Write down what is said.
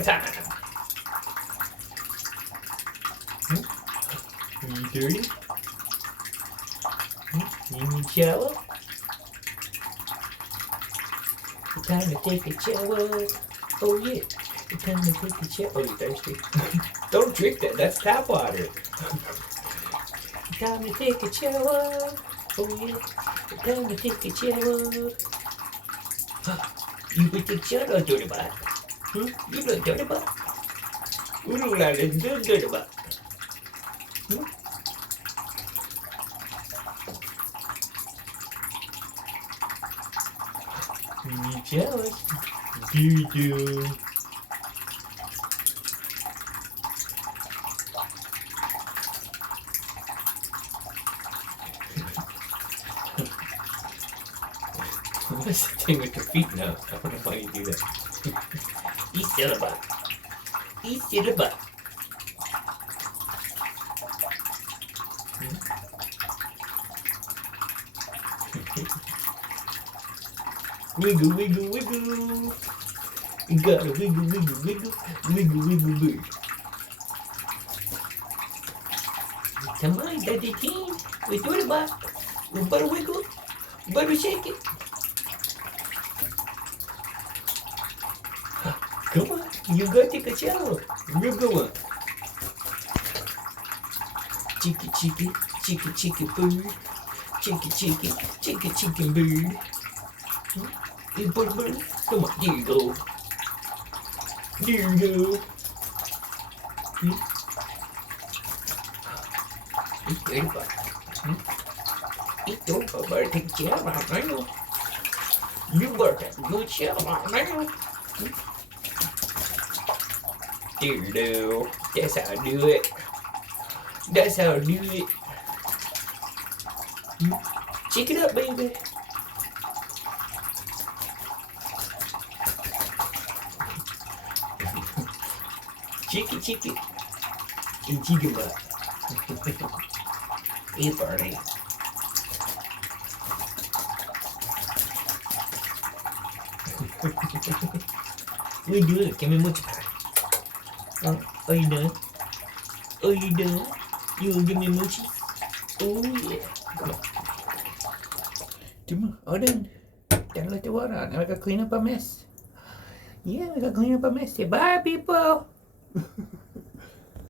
shower time. Are you dirty? You need shower? It's time to take a shower. Oh yeah, it's time to take a shower. Oh, you thirsty? Don't drink that. That's tap water. It's time to take a shower. Oh yeah, it's time to take a shower. You will take a shower, dirty butt. You look dirty butt. You look like a good dirty butt. You need showers. You do. What's the thing with your feet now? I don't know why you do that. Eat silly butt. Eat silly butt. Wiggle, wiggle, wiggle. You gotta wiggle, wiggle, wiggle, wiggle, wiggle, wiggle. Come on, Daddy Teen. We do it, butt. We better wiggle. Better shake it. Come on, you gotta take a shower. Real good one. Cheeky, cheeky, cheeky, cheeky bird. Cheeky, cheeky, cheeky, cheeky bird. You put a bird. Come on, there you go. There you go. Eat dirty butt. Eat dirty butt. Better take a shower right now. You better take a good shower right now. There you go. That's how I do it. That's how I do it. Check it up, baby. Cheeky, cheeky. And cheeky butt. Hey, party. We do it. Give me much pie. Oh, are you done? Are you done? You gonna give me a moochie? Oh yeah. Come on. Come on. All done. Gotta let the water out. Now I gotta clean up a mess. Yeah, I gotta clean up a mess. Say bye, people.